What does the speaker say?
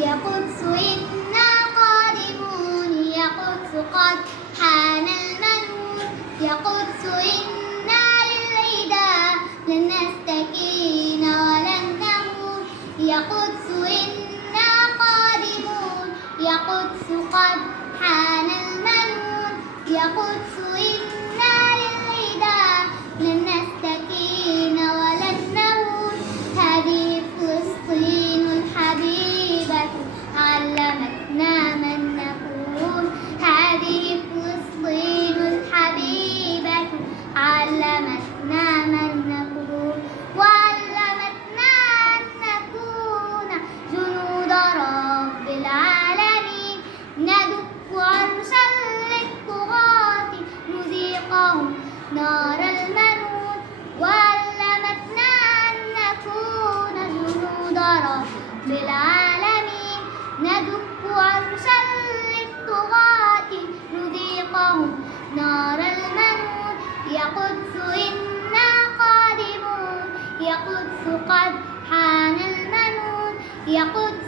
يا قدس إنا قادمون يا قدس قد حان المنون يا قدس إنا للعدا لن نستكين ولن نموت يا قدس إنا قادمون يا قدس قد حان المنون يا قدس إنا للعدا لن نستكين ولن نموت هذه فلسطين الحبيبة علمتنا من نكون هذه فلسطين الحبيبة علمتنا من نكون وعلمتنا أن نكون جنود رب العالمين ندك عرشا للطغاة نذيقهم نار المنون وعلمتنا أن نكون جنود رب العالمين ندك عرشا للطغاة نذيقهم نار المنون يا قدس إنا قادمون يا قدس قد حان المنون يا قدس